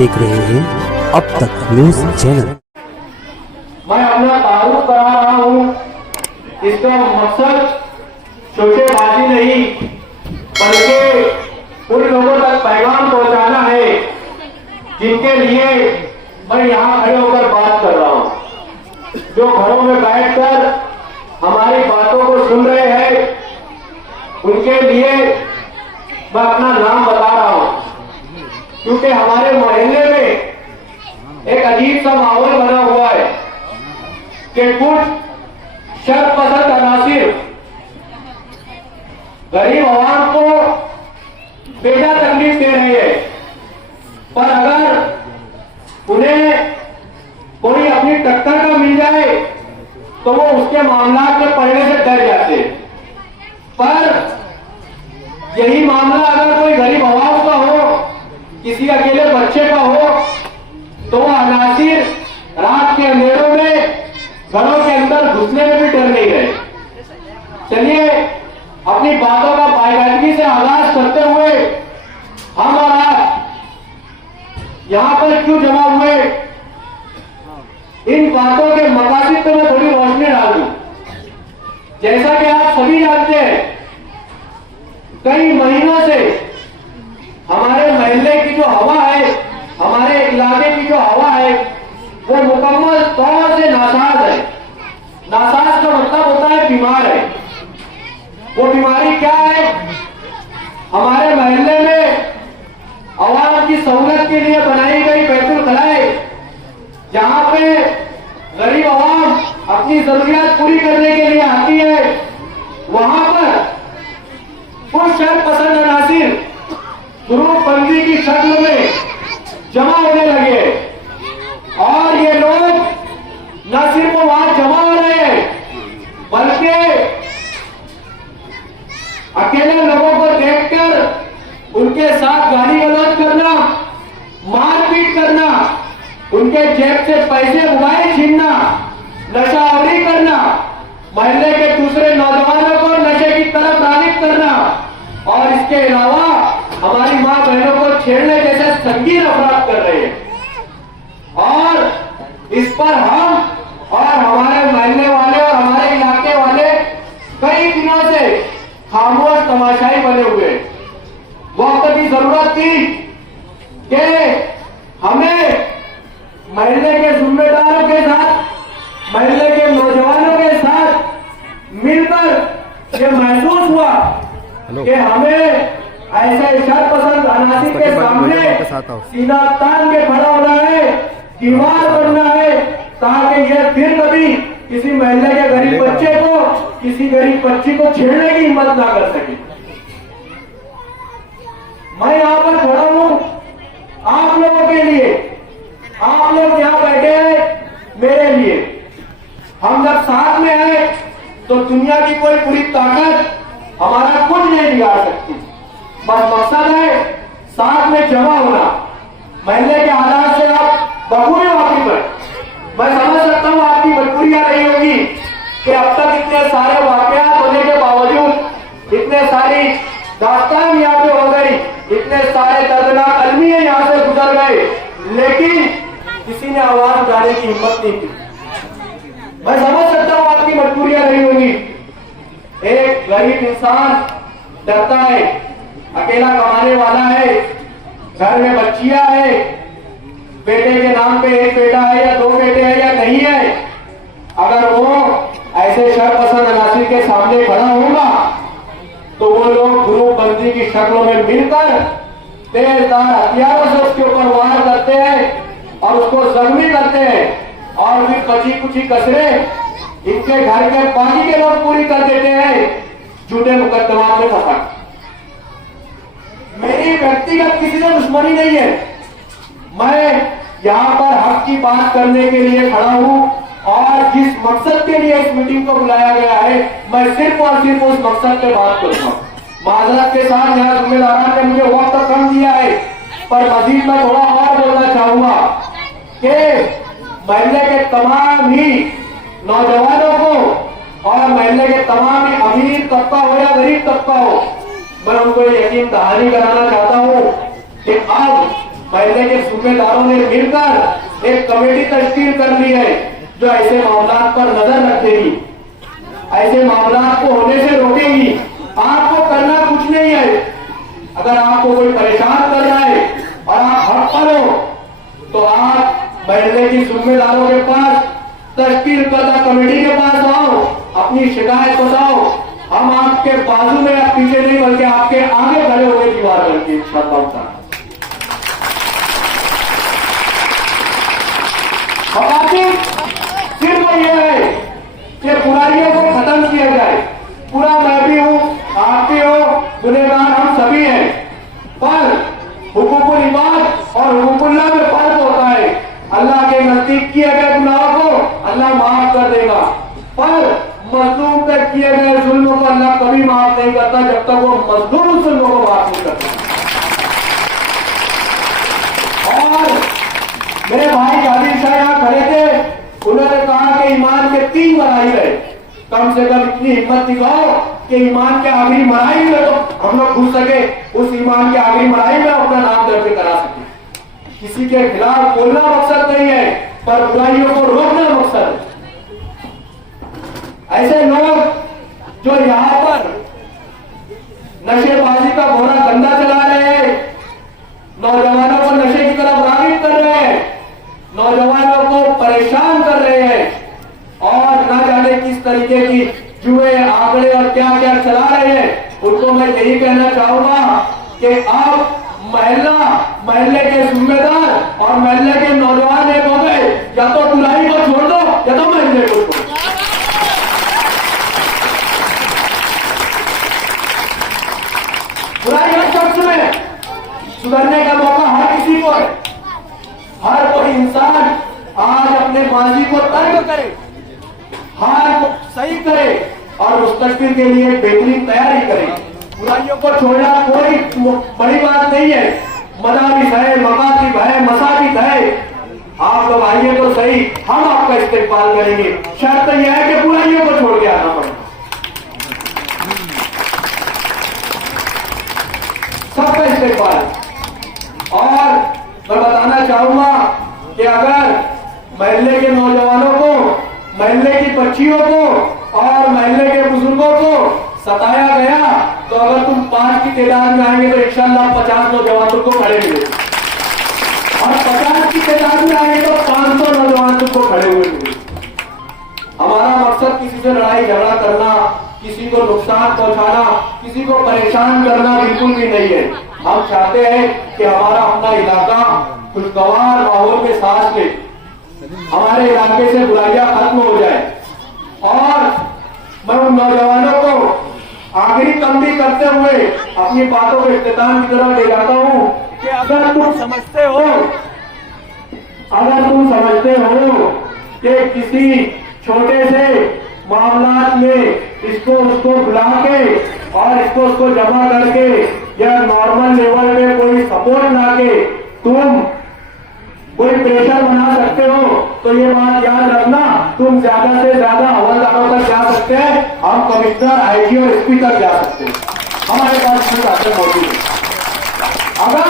देख रहे हैं अब तक न्यूज चैनल। मैं अपना तारुफ करा रहा हूँ। इसका मकसद शोशेबाजी नहीं बल्कि उन लोगों तक पैगाम पहुंचाना है जिनके लिए मैं यहाँ खड़े होकर बात कर रहा हूँ, जो घरों में बैठकर हमारी बातों को सुन रहे हैं। उनके लिए मैं अपना नाम बता रहा हूँ, क्योंकि हमारे मोहल्ले में एक अजीब सा माहौल बना हुआ है कि कुछ शर्पसंद अनासिर गरीब आवाम को बेजा तकलीफ दे रहे हैं, पर अगर उन्हें कोई अपनी टक्कर का मिल जाए तो वो उसके मामला के पढ़ने से डर जाते हैं। पर यही मामला अगर कोई गरीब आवाम का हो, किसी अकेले बच्चे का हो, तो वो अनासिर रात के अंधेरों में घरों के अंदर घुसने में भी डर नहीं रहे। चलिए अपनी बातों का बाकायदगी से आगाज करते हुए हम और आप यहां पर क्यों जमा हुए, इन बातों के मकासद पे मैं थोड़ी रोशनी डाल दूं। जैसा कि आप सभी जानते हैं, कई महीनों से हमारे मोहल्ले की जो हवा है, हमारे इलाके की जो हवा है, वो मुकम्मल तौर से नासाज है। नासाज का मतलब होता है बीमार है। वो बीमारी क्या है? हमारे मोहल्ले में आवाम की सहूलत के लिए बनाई गई बैतुल खलाई, जहां पे गरीब आवाम अपनी जरूरियात पूरी करने के लिए आती है, वहां पर कुछ शर्पसंद अनासिर ग्रुप बंदी की शक्ल में जमा होने लगे। और ये लोग न सिर्फ वहां जमा हो रहे हैं, बल्कि अकेले लोगों को देखकर उनके साथ गाली गलौज करना, मारपीट करना, उनके जेब से पैसे मोबाइल छीनना, नशावरी करना, मोहल्ले के दूसरे नौजवानों को नशे की तरफ रागिब करना, और इसके अलावा हमारी मां बहनों को छेड़ने जैसे संगीन अपराध कर रहे हैं। और इस पर हम और हमारे मोहल्ले वाले और हमारे इलाके वाले कई दिनों से खामोश तमाशाई बने हुए। वक्त की जरूरत थी कि हमें मोहल्ले के जिम्मेदारों के साथ, मोहल्ले के नौजवानों के साथ मिलकर ये महसूस हुआ कि हमें ऐसे शर्पसंद अनासिर के सामने सीना तान के खड़ा होना है, दीवार बनना है, ताकि ये फिर कभी किसी मोहल्ले के गरीब बच्चे को, किसी गरीब बच्ची को छेड़ने की हिम्मत ना कर सके। मैं यहां पर खड़ा हूं आप लोगों के लिए। आप लोग यहां बैठे हैं मेरे लिए। हम जब साथ में आए तो दुनिया की कोई पूरी ताकत हमारा कुछ नहीं बिगाड़ सकती। बस मकसद है साथ में जमा होना। मोहल्ले के हालात से आप बखूबी वाकिफ हैं। मैं समझ सकता हूं आपकी मजबूरियां रही होगी कि अब तक इतने सारे वाकयात होने के बावजूद, इतने सारी दास्तान यहाँ पे हो गई, इतने सारे दर्दनाक अलमिये यहाँ से गुजर गए, लेकिन किसी ने आवाज उठाने की हिम्मत नहीं की। मैं समझ सकता हूं आपकी मजबूरियां रही होगी। एक गरीब इंसान डरता है, अकेला कमाने वाला है, घर में बच्चियां है, बेटे के नाम पे एक बेटा है या दो बेटे हैं या नहीं है, अगर वो ऐसे शर्पसंद अनासिर के सामने खड़ा होगा तो वो लोग ग्रुप बंदी की शक्लों में मिलकर तेजधार हथियारों से उसके ऊपर वार करते हैं और उसको जख्मी करते हैं, और फिर बची कुची कसरें इनके घर के बाकी के लोग पूरी कर देते हैं झूठे मुकदमा में फंसा। मेरी व्यक्तिगत किसी से दुश्मनी नहीं है। मैं यहाँ पर हक की बात करने के लिए खड़ा हूँ, और जिस मकसद के लिए इस मीटिंग को बुलाया गया है, मैं सिर्फ और सिर्फ उस मकसद पे बात करूंगा। माजरत के साथ यहाँ जिम्मेदारान ने मुझे वक्त कम दिया है, पर मजीद मैं थोड़ा और बोलना चाहूंगा कि मोहल्ले के तमाम ही नौजवानों को और मोहल्ले के तमाम ही अमीर तबका हो या गरीब तबका हो, मैं उनको यकीन दहानी कराना चाहता हूं कि अब महल्ले के सूबेदारों ने मिलकर एक कमेटी तश्कील कर ली है जो ऐसे मामला पर नजर रखेगी, ऐसे मामला को होने से रोकेगी। आपको करना कुछ नहीं है। अगर आपको कोई परेशान कर रहा है और आप हक पर हो तो आप महल्ले की सूबेदारों के पास तश्कील करदा कमेटी के पास आओ, अपनी शिकायत बताओ। हम आपके बाजू में, आप पीछे नहीं बल्कि आपके आगे खड़े होंगे दीवार बनती इंशाअल्लाह। सिर्फ यह है कि बुराइयों को खत्म किया जाए। पूरा मैं भी हूं, आप भी हो, गुनहगार हम सभी हैं, पर हुकूकुल इबाद और हुकूकुल्लाह में फर्क होता है। अल्लाह के नजदीक किए गए गुनाहों को अल्लाह माफ कर देगा, पर मजलूम तक किए गए जुल्म को अल्लाह कभी माफ नहीं करता जब तक वो मजलूम जुल्म को माफ नहीं करता। और मेरे भाई कादिर शाह यहाँ खड़े थे, उन्होंने कहा कि ईमान के 3 मराहिल है। कम से कम इतनी हिम्मत दिखाओ कि ईमान के आखिरी मराहिल में तो हम लोग घुस सके, उस ईमान के आखिरी मराहिल में अपना नाम दर्ज करा सके। किसी के खिलाफ बोलना मकसद नहीं है, पर बुराइयों को रोकना मकसद है। ऐसे लोग जो यहाँ पर नशेबाजी का घोड़ा धंधा चला रहे हैं, नौजवानों को नशे की तरफ रागिब कर रहे हैं, नौजवानों को परेशान कर रहे हैं और ना जाने किस तरीके की जुए, आंकड़े और क्या क्या चला रहे हैं, उनको मैं यही कहना चाहूंगा कि आप महल्ले के जिम्मेदार और महल्ले के नौजवान एक हो गए, या तो बुराई को छोड़ दो या तो महल्ले को छोड़ दो। बुराई हर शख्स में, सुधरने का मौका हर किसी को है। हर कोई इंसान आज अपने माजी को तर्क करे, हाल को सही करे और मुस्तकबिल के लिए बेहतरीन तैयारी करे। बुराइयों को छोड़ना कोई बड़ी बात नहीं है। मदारिस है, मकातिब है, मसाजिद है, आप लोग आइए तो सही, हम आपका इस्तेमाल करेंगे। शर्त यह है कि बुराइयों को छोड़ के आना पड़ेगा। सबका इस्तेमाल। और मैं बताना चाहूंगा कि अगर महल्ले के नौजवानों को, महल्ले की बच्चियों को और महल्ले के बुजुर्गों को सताया गया तो अगर तुम 5 की तादाद में आएंगे तो इंशाअल्लाह 50 नौजवान तुमको खड़े मिले, और 50 की तादाद में आएंगे तो 500 नौजवान तुमको खड़े हुए मिले। हमारा मकसद किसी से लड़ाई झगड़ा करना, किसी को नुकसान पहुंचाना, किसी को परेशान करना बिल्कुल भी नहीं है। हम चाहते हैं कि हमारा अपना इलाका खुशगवार माहौल में सांस ले, हमारे इलाके से बुराइयां खत्म हो जाए। और मैं उन नौजवानों को आखिरी तंबीह करते हुए अपनी बातों को इख्तिताम की तरफ ले जाता हूं कि अगर तुम समझते हो कि किसी छोटे से मामलात में इसको उसको बुला के और इसको उसको जमा करके या नॉर्मल लेवल में कोई सपोर्ट ला के तुम कोई प्रेशर बना सकते हो, तो ये बात याद रखना, तुम ज्यादा से ज्यादा हवलदारों तक जा सकते हैं, हम कमिश्नर, आईजी और एसपी तक जा सकते हैं, हमारे पास कुछ आते मौजूद है। अगर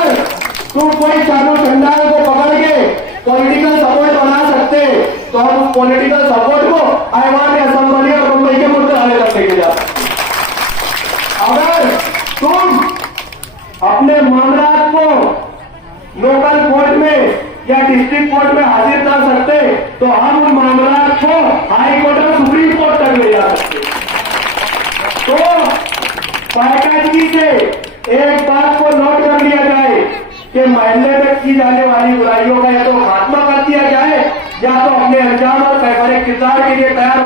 तुम कोई चालू चंडाल को पकड़ के पॉलिटिकल सपोर्ट बना सकते तो हम उस पॉलिटिकल सपोर्ट को ऐवान असेंबली और मुंबई के मुद्दे तक लेके जा सकते। अगर तुम अपने मामला को लोकल कोर्ट में या डिस्ट्रिक्ट कोर्ट में हाजिर कर सकते तो हम उन मामला को हाई कोर्ट और सुप्रीम कोर्ट तक ले जा सकते। तो पैकेजी से एक बात को नोट कर लिया जाए कि महल्ले में की जाने वाली बुराइयों का या तो खात्मा कर दिया जाए या तो अपने अंजाम और पैमाने किरदार के लिए तैयार